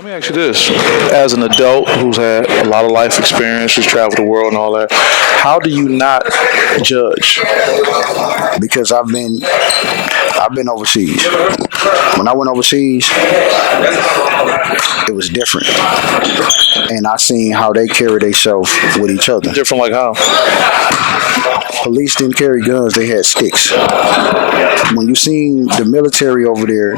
Let me ask you this. As an adult who's had a lot of life experience, who's traveled the world and all that, how do you not judge? Because I've been overseas. When I went overseas, it was different. And I seen how they carry themselves with each other. Different like how? Police didn't carry guns, they had sticks. When you seen the military over there,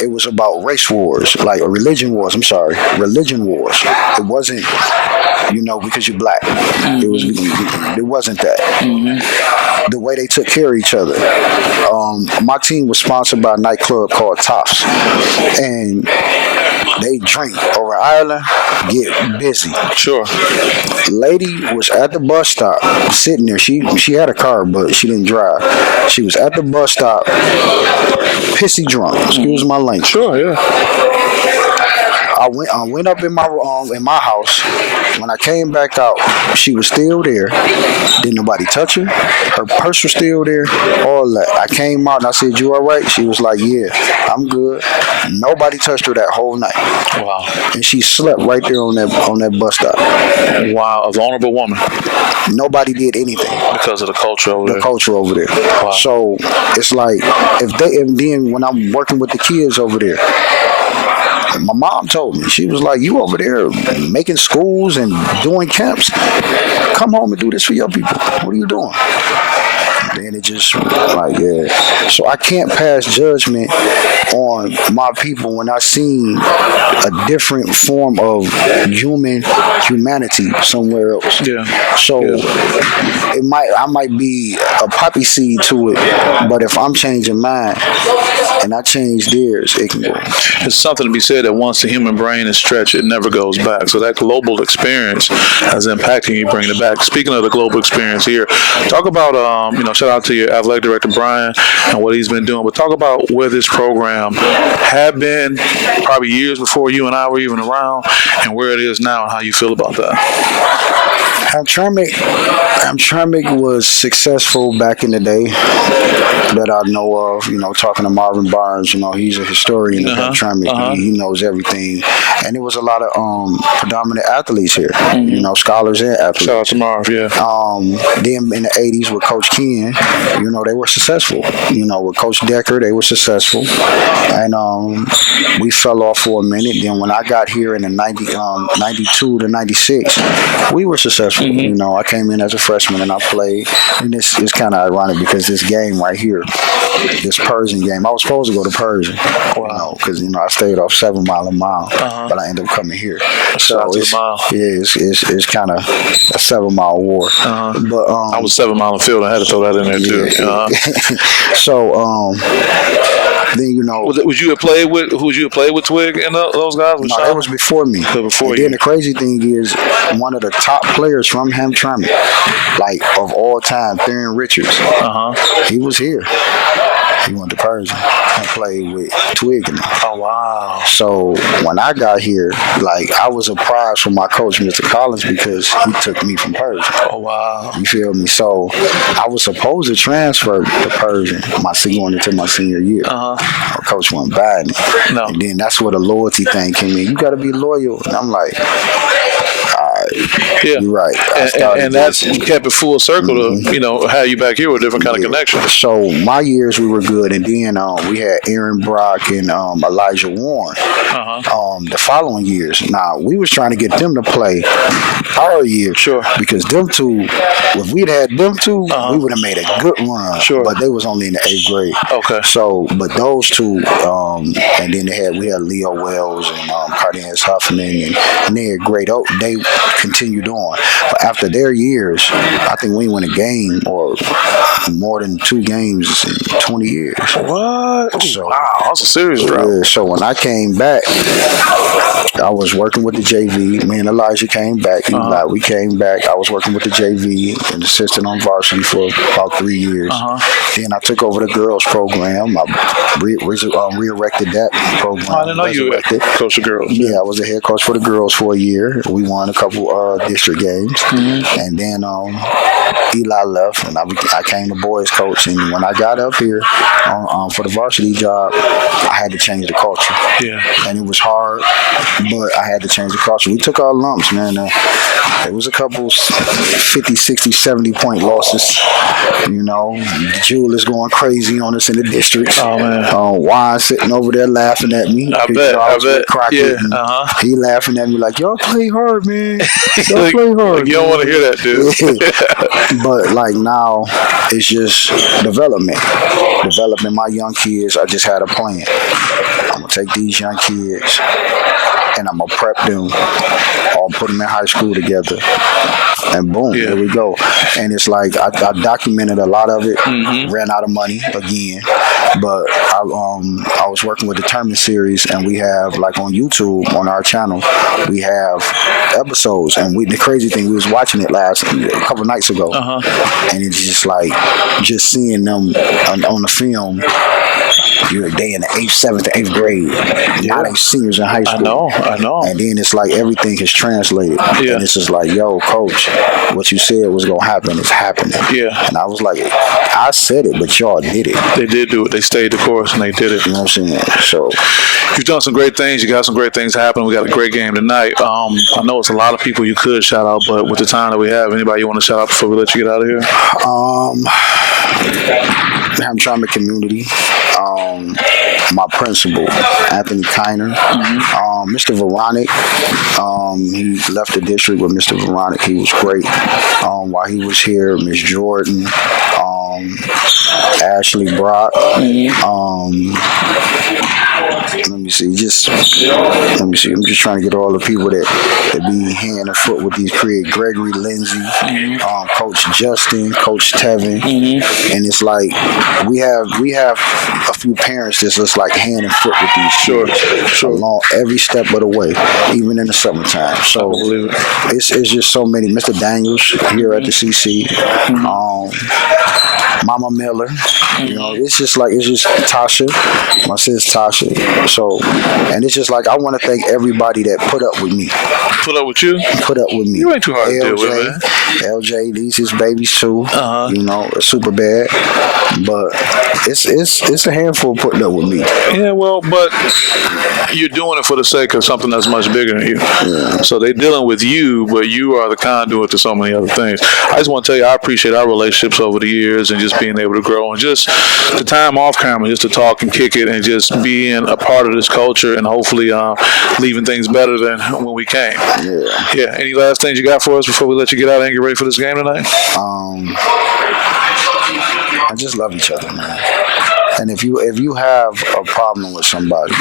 it was about race wars, like religion wars. Religion wars. It wasn't, because you're black. It wasn't that. Mm-hmm. The way they took care of each other. My team was sponsored by a nightclub called Toughness, and they drink over Ireland, get busy. Sure. Lady was at the bus stop, sitting there. She had a car, but she didn't drive. She was at the bus stop, pissy drunk. Excuse my language. Sure, yeah. I went up in my house. When I came back out, she was still there. Didn't nobody touch her. Her purse was still there. All that. I came out and I said, "You all right?" She was like, "Yeah, I'm good." Nobody touched her that whole night. Wow. And she slept right there on that bus stop. Wow, a vulnerable woman. Nobody did anything because of the culture over there. Wow. So it's like and then when I'm working with the kids over there. My mom told me, she was like, "You over there making schools and doing camps? Come home and do this for your people. What are you doing?" Then it just like, yeah. So I can't pass judgment on my people when I seen a different form of humanity somewhere else. Yeah. So I might be a poppy seed to it, but if I'm changing mine and I change theirs, it can go. There's something to be said that once the human brain is stretched, it never goes back. So that global experience has impacting you, bringing it back. Speaking of the global experience here, talk about, shout out to your athletic director, Brian, and what he's been doing, but talk about where this program had been probably years before you and I were even around and where it is now and how you feel about that. Hamtramck was successful back in the day that I know of. Talking to Marvin Barnes, he's a historian of Hamtramck. He knows everything. And there was a lot of predominant athletes here, scholars and athletes. Shout out to Marv, yeah. Then in the 80s with Coach Ken, they were successful. With Coach Decker, they were successful. And we fell off for a minute. Then when I got here in the 92 to 96, we were successful. Mm-hmm. I came in as a freshman and I played. And it's kind of ironic because this game right here, this Persian game, I was supposed to go to Persian. Wow. Because, I stayed off 7 Mile a Mile, but I ended up coming here. So it's kind of a 7 Mile war. But I was 7 Mile and field. I had to throw that in there too. So then was you played with Twig and those guys? No, that was before me. Then the crazy thing is, one of the top players from Hamtramck, like of all time, Theron Richards, he was here. He went to Persian and played with Twig and them. Oh, wow. So when I got here, I was a prize from my coach, Mr. Collins, because he took me from Persian. Oh, wow. You feel me? So I was supposed to transfer to Persian going into my senior year. My coach went bad. No. And then that's where the loyalty thing came in. You got to be loyal. And I'm like, yeah, you're right. And that's kept it full circle to, have you back here with a different kind of connection. So my years, we were good. And then we had Aaron Brock and Elijah Warren the following years. Now, we was trying to get them to play our year. Sure. Because them two, if we'd had them two, we would have made a good run. Sure. But they was only in the 8th grade. Okay. So, but those two, and then we had Leo Wells and Carden's Huffman, and they had great. They continued on. But after their years, I think we won a game or more than 2 games in 20 years. What? So, wow, that's a serious drop. Yeah, so when I came back, I was working with the JV. Me and Elijah came back. We came back. I was working with the JV and assistant on varsity for about 3 years. Then I took over the girls program. I re-erected that program. I didn't know you were coach of girls. Yeah, I was the head coach for the girls for a year. We won a couple district games. And then Eli left, and I came to boys coach. And when I got up here for the varsity job, I had to change the culture. Yeah. And it was hard, but I had to change the culture. We took our lumps, man. It was a couple 50, 60, 70 point losses. You know, Jewel is going crazy on us in the district. Oh, man. Juan sitting over there laughing at me. I bet. Yeah. He laughing at me like, y'all play hard, man. Y'all play hard. Like, you don't want to hear that, dude. But like now, it's just development. Developing my young kids. I just had a plan. I'm going to take these young kids and I'm going to prep them. I'll put them in high school together. And boom, Here we go. And it's like I documented a lot of it. Ran out of money again, but I was working with the Toughness series, and we have like on YouTube on our channel, we have episodes. And the crazy thing, we was watching it a couple nights ago, and it's just like just seeing them on the film. They in the 8th, 7th, 8th grade. Now they seniors in high school. I know. And then it's like everything is translated. Yeah. And it's just like, yo, coach, what you said was going to happen is happening. Yeah. And I was like, I said it, but y'all did it. They did do it. They stayed the course and they did it. You know what I'm saying? So you've done some great things. You got some great things happening. We got a great game tonight. I know it's a lot of people you could shout out, but with the time that we have, anybody you want to shout out before we let you get out of here? Hamtramck community. My principal, Anthony Kiner, Mr. Veronic. He left the district with Mr. Veronic. He was great. While he was here, Miss Jordan, Ashley Brock. Let me see. I'm just trying to get all the people that be hand and foot with these create. Gregory Lindsay, Coach Justin, Coach Tevin, and it's like we have a few parents that's just like hand and foot with these kids along every step of the way, even in the summertime. So it's just so many. Mr. Daniels here at the CC, Mama Miller, you know, it's just Tasha, my sis Tasha. So, and it's just like I want to thank everybody that put up with me. Put up with you? Put up with me. You ain't too hard to deal with, man. LJ, these his babies too. You know, super bad, but it's a handful putting up with me. Yeah, well, but you're doing it for the sake of something that's much bigger than you. Yeah. So they're dealing with you, but you are the conduit to so many other things. I just want to tell you, I appreciate our relationships over the years and just being able to grow and just the time off camera, just to talk and kick it and just being a part of this culture and hopefully leaving things better than when we came. Yeah. Any last things you got for us before we let you get out and get ready for this game tonight? I just love each other, man. And if you have a problem with somebody,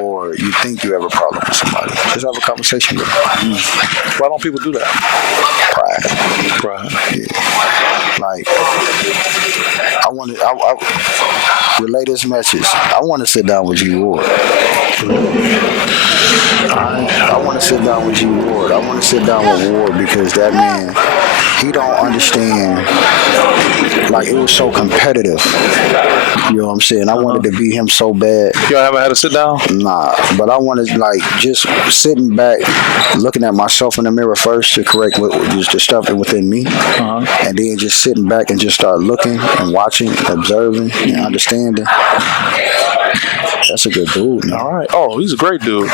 or you think you have a problem with somebody, just have a conversation with them. Why don't people do that? Pride. Yeah. Like, I relay this message. I want to sit down with G Ward. I want to sit down with G Ward. I want to sit down with Ward because that man, he don't understand. Like, it was so competitive. You know what I'm saying? I wanted to beat him so bad. Y'all haven't had a sit down? Nah, but I wanted, like, just sitting back, looking at myself in the mirror first to correct just the stuff within me, and then just sitting back and just start looking and watching, observing, and understanding. That's a good dude, man. All right. Oh, he's a great dude.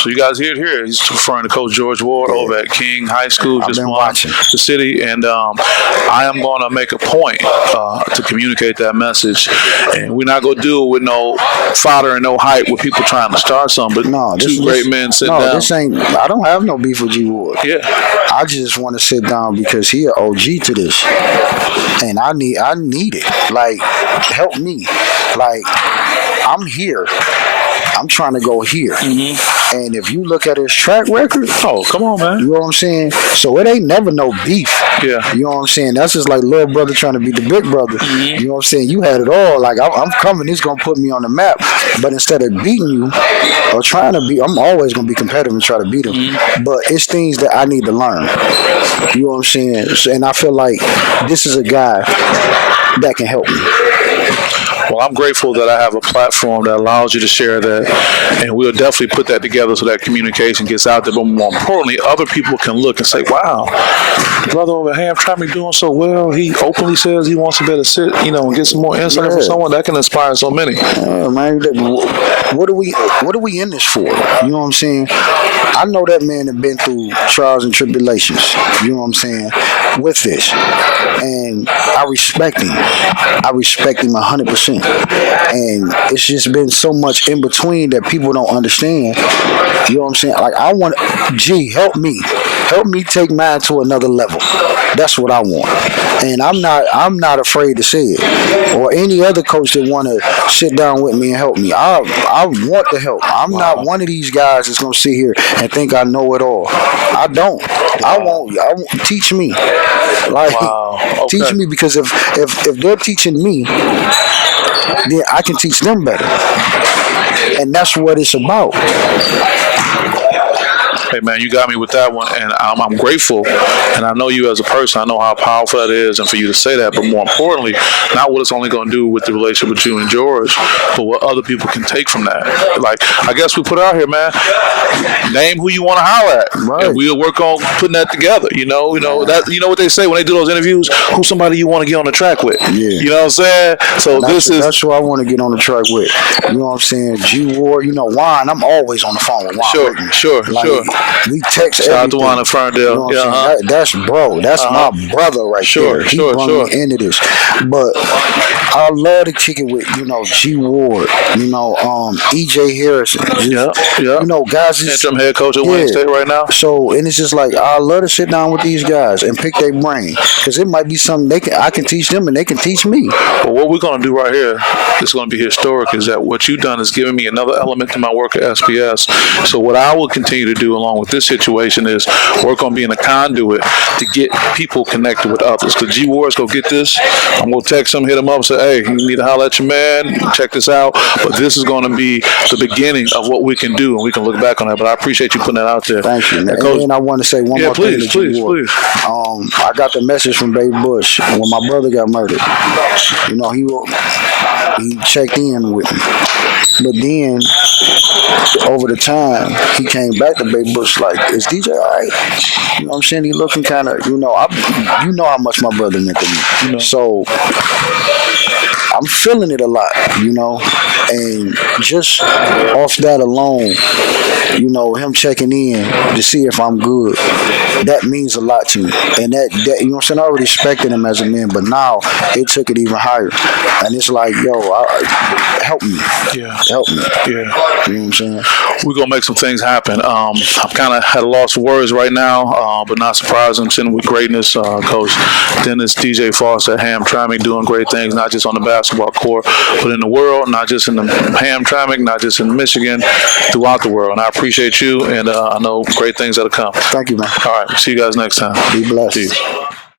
So you guys hear it here. He's referring to Coach George Ward over at King High School. I've been watching the city, and I am going to make a point to communicate that message. And we're not going to do it with no fodder and no hype with people trying to start something. But no, two great men sit down. This ain't. I don't have no beef with G Ward. Yeah. I just want to sit down because he an OG to this, and I need it. Like, help me. Like, I'm here. I'm trying to go here. And if you look at his track record, oh, come on, man. You know what I'm saying? So it ain't never no beef. Yeah. You know what I'm saying? That's just like little brother trying to be the big brother. You know what I'm saying? You had it all. Like, I'm coming. It's going to put me on the map. But instead of beating you or trying to beat, I'm always going to be competitive and try to beat him. But it's things that I need to learn. You know what I'm saying? And I feel like this is a guy that can help me. Well, I'm grateful that I have a platform that allows you to share that, and we'll definitely put that together so that communication gets out there. But more importantly, other people can look and say, "Wow, brother over at Hamtramck doing so well. He openly says he wants to be able to sit, and get some more insight from someone that can inspire so many." Man, what are we in this for? You know what I'm saying? I know that man has been through trials and tribulations. You know what I'm saying? With this, and I respect him. I respect him 100%. And it's just been so much in between that people don't understand. You know what I'm saying? Like help me take mine to another level. That's what I want, and I'm not afraid to say it. Or any other coach that want to sit down with me and help me, I want to help. I'm not one of these guys that's gonna sit here and think I know it all. I don't. I won't. Teach me. Like teach me, because if they're teaching me, then I can teach them better, and that's what it's about. Hey, man, you got me with that one, and I'm grateful, and I know you as a person. I know how powerful that is, and for you to say that, but more importantly, not what it's only going to do with the relationship with you and George, but what other people can take from that. Like, I guess we put it out here, man. Name who you want to holler at, right, and we'll work on putting that together. You know what they say when they do those interviews? Who's somebody you want to get on the track with? Yeah. You know what I'm saying? So that's who I want to get on the track with. You know what I'm saying? G Ward, Juan. I'm always on the phone with Juan. Sure. We text Shout out everything. to Juan and Ferndale. You know that's bro. That's my brother right there. He brought me into this. But I love to kick it with G Ward. EJ Harrison. Guys. Interim head coach at Wayne State right now. So, and it's just like I love to sit down with these guys and pick their brain, because it might be something I can teach them and they can teach me. Well, what we're going to do right here is going to be historic. Is that what you've done is giving me another element to my work at SPS. So what I will continue to do along with this situation is work on being a conduit to get people connected with others. The G Wars go get this. I'm going to text them, hit them up, and say, "Hey, you need to holler at your man. Check this out." But this is going to be the beginning of what we can do, and we can look back on that. But I appreciate you putting that out there. Thank you. And I want to say one more thing. Please. I got the message from Babe Bush when my brother got murdered. He checked in with me. But then, over the time, he came back to Babe Bush like, "Is DJ all right?" You know what I'm saying? He looking kind of, you know how much my brother meant to me. So, I'm feeling it a lot, and just off that alone, him checking in to see if I'm good, that means a lot to me. And that I already respected him as a man, but now it took it even higher. And it's like, help me. Yeah. Help me. Yeah. You know what I'm saying? We're going to make some things happen. I'm kind of at a loss of words right now, but not surprised. I'm sitting with greatness. Coach Dennis DJ Foster at Hamtramck doing great things, not just on the basketball court, but in the world, not just in the Hamtramck, not just in Michigan, throughout the world. And I appreciate you, and I know great things that'll come. Thank you, man. All right. See you guys next time. Be blessed. Peace.